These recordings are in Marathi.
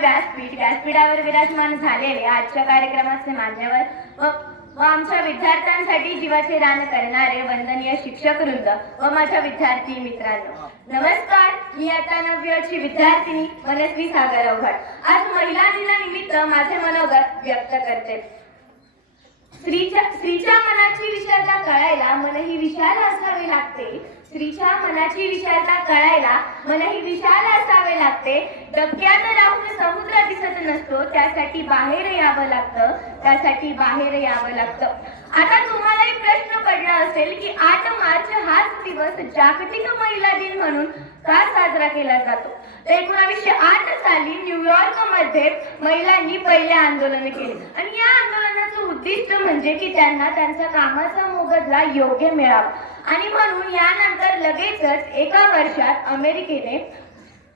व्यासपीठावर विराजमान झालेले आजच्या कार्यक्रमाचे मान्यवर व आमच्या विद्यार्थ्यांसाठी जीवाचे दान करणारे वंदनीय शिक्षक वृंद व माझ्या विद्यार्थी मित्रांनो, नमस्कार. मी आता 9वी विद्यार्थिनी मनस्वी सागर अवघड आज महिला दिनानिमित्त माझे मनोगत व्यक्त करते. स्त्रीच्या मनाची विशालता कळायला मनही विशाल असावे लागते. स्त्रीच्या मनाची विशालता कळायला मनही विशाल असावे लागते. डबक्यात राहून समुद्र दिसत नसतो, त्यासाठी बाहेर यावं लागतं. आता तुम्हालाही प्रश्न पडला असेल की 8 मार्च हाच दिवस जागतिक महिला दिन म्हणून का साजरा केला जातो. 1908 साली न्यूयॉर्क मध्ये महिलांनी पहिले आंदोलन केले आणि या आंदोलनाचं उद्दिष्ट म्हणजे की त्यांना त्यांचा कामाचा मोबदला योग्य मिळावा आणि म्हणून यानंतर लगेचच एका वर्षात अमेरिकेने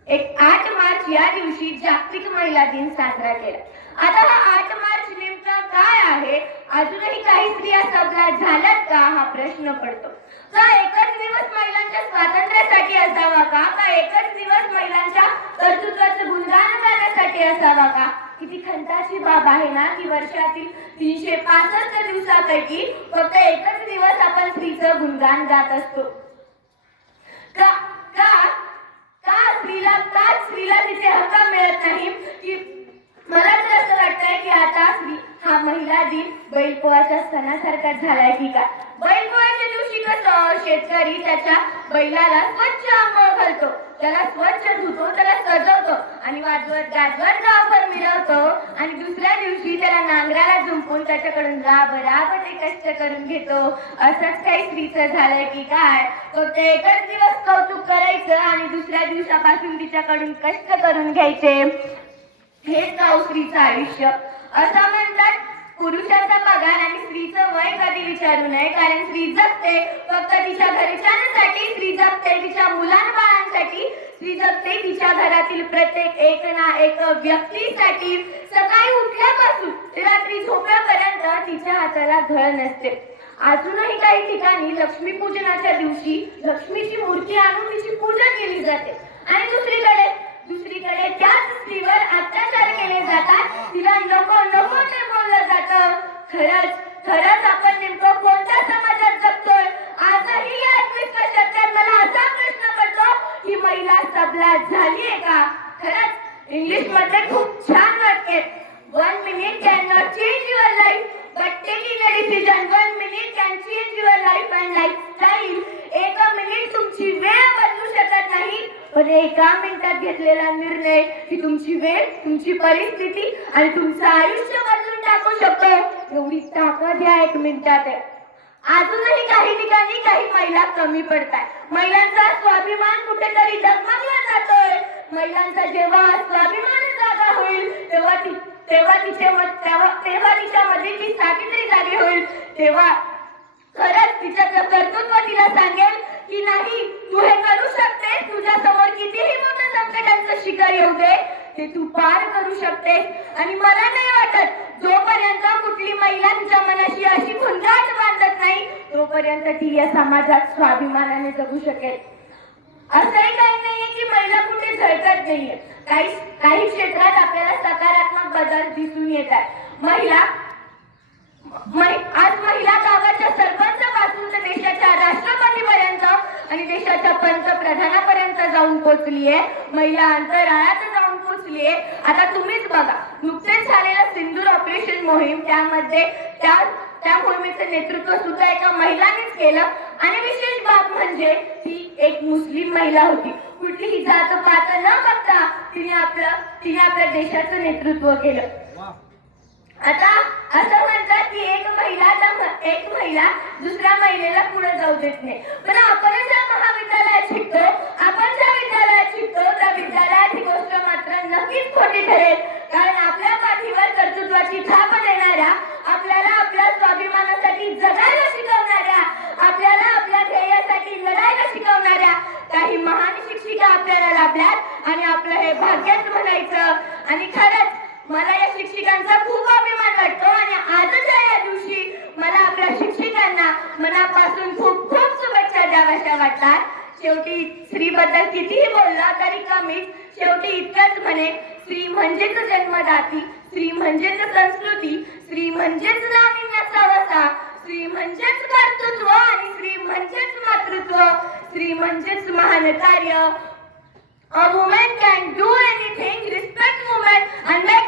8 मार्च या दिवशी जागतिक महिला दिन साजरा केला. आता हा 8 मार्च नेमका काय आहे, अजूनही काही स्त्रिया सबला झाल्यात का हा प्रश्न पडतो. का एकच दिवस महिलांच्या स्वातंत्र्यासाठी असावा का एकच दिवस महिलांच्या कर्तृत्वाचं गुणगान करण्यासाठी असावा का. किती खंताची बाब आहे ना की वर्षातील 365 दिवसापैकी फक्त एकच दिवस आपण स्त्रीचं गुणगान गात असतो. स्त्रीला तिचे हक्क मिळत नाही की मला तर असं वाटतंय की आता हा महिला दिन बैलपोळ्याच्या सणासारखा झालाय की काय. बैलपोळ्याच्या दिवशी कसं शेतकरी त्याच्या बैलाला स्वच्छ आंघोळ घालतो, त्याला स्वच्छ धुतो, त्याला सजवतो आणि वाजवत गाजवत गावभर मिरवतो आणि दुसऱ्या दिवशी त्याला नांगराला जुंपून त्याच्याकडून राब ते कष्ट करून घेतो. असंच काही स्त्रीचं झालंय की काय. फक्त एकच दिवस कौतुक करायचं आणि दुसऱ्या दिवसापासून तिच्याकडून कष्ट करून घ्यायचे. हेच गाव स्त्रीचं आयुष्य. असं म्हणतात पुरुषाचा पगार आणि स्त्रीचं वय कधी विचारू नये, कारण स्त्री जगते फक्त तिच्या घरच्यांसाठी, स्त्री जगते तिच्या मुलांबाळांसाठी, स्त्री जगते तिच्या घरातील प्रत्येक एक ना एक व्यक्तीसाठी. सकाळी उठल्यापासून रात्री झोपेपर्यंत तिच्या हाताला घळ नसते. अजूनही काही ठिकाणी लक्ष्मी पूजनाच्या दिवशी लक्ष्मीची मूर्ती आणून तिची पूजा केली जाते आणि दुसरीकडे त्याच स्त्रीवर अत्याचार केले जातात, तिला नको ते बोललं जातं. खरंच आपण नेमकं कोणत्या समाजात जगतोय. आजही या 21व्या शतकात मला असा प्रश्न पडतो की महिला सबला झालीये का. खरंच इंग्लिश मध्ये खूप छान वाक्य, 1 minute cannot change your life but taking a decision 1 minute can change your life and lifestyle. 1 minute तुमची वेळ बदलू शकत नाही, पण 1 मिनिटात घेतलेला निर्णय ही तुमची वेळ, तुमची परिस्थिती आणि तुमचं आयुष्य बदलून टाकू शकतो. एवढी ताकद या 1 मिनिटात आहे. अजूनही काही ठिकाणी काही महिला कमी पडतात. महिलांचा स्वाभिमान कुठेतरी डगमगला जातोय. महिलांचा जेव्हा स्वाभिमान जागा होईल तेव्हा तिच्यामध्ये ती सावित्री जागी होईल. तेव्हा खरंच तिचं कर्तृत्व तिला सांगेल की नाही, तू हे करू शकते. तुझ्या समोर कितीही मोठं संकटांचं शिखर येऊ दे, ते तू पार करू शकते. आणि मला नाही वाटत जोपर्यंत कुठली महिला तिच्या मनाशी अशी घुंगाट बांधत नाही तोपर्यंत ती या समाजात स्वाभिमानाने जगू शकेल. असंही काही नाहीये की महिला कुठे झळकत नाहीये. काही क्षेत्रात आपल्याला सकारात्मक बदल दिसून येतात. आज महिला गावाच्या सरपंचापासून तर देशाच्या राष्ट्रपतीपर्यंत आणि देशाच्या पंतप्रधानापर्यंत जाऊन पोहोचलीये. महिला अंतराळात जाऊन पोहोचलीये. आता तुम्हीच बघा, नुकतेच झालेलं सिंदूर ऑपरेशन मोहीम, त्यामध्ये त्या मोहिमेचं नेतृत्व सुद्धा एका महिलानेच केलं आणि विशेष बाब म्हणजे ती एक मुस्लिम महिला होती. कुठलीही जात पात न बघता तिने आपल्या देशाचं नेतृत्व केलं. आता असं म्हणतात की एक महिला दुसऱ्या महिलेला पुढे जाऊ देत नाही, पण आपण ज्या महाविद्यालयात शिकतो, त्या विद्यालयात ही गोष्ट मात्र नक्कीच खोटी ठरेल. कारण आपल्या पाठीवर कर्तृत्वाची थाप देणाऱ्या, आपल्याला आपल्या स्वाभिमानासाठी जगायला शिकवणाऱ्या, आपल्याला आपल्या ध्येयासाठी लढायला शिकवणाऱ्या काही महान शिक्षिका आपल्याला लाभल्यात आणि आपलं हे भाग्यच म्हणायचं. आणि खरंच मला या शिक्षिकांचा खूप अभिमान वाटतो आणि आजच्या या दिवशी मला आपल्या शिक्षिकांना मनापासून खूप खूप शुभेच्छा द्याव्याशा वाटतात. शेवटी स्त्रीबद्दल कितीही बोलला तरी कमीच. शेवटी इतकंच म्हणे, स्त्री म्हणजेच जन्मदाती, स्त्री म्हणजेच संस्कृती, स्त्री म्हणजेच नाविन्याचा वसा, स्त्री म्हणजेच कर्तृत्व आणि स्त्री म्हणजेच मातृत्व, स्त्री म्हणजेच महान कार्य. A woman can do anything. Respect women and let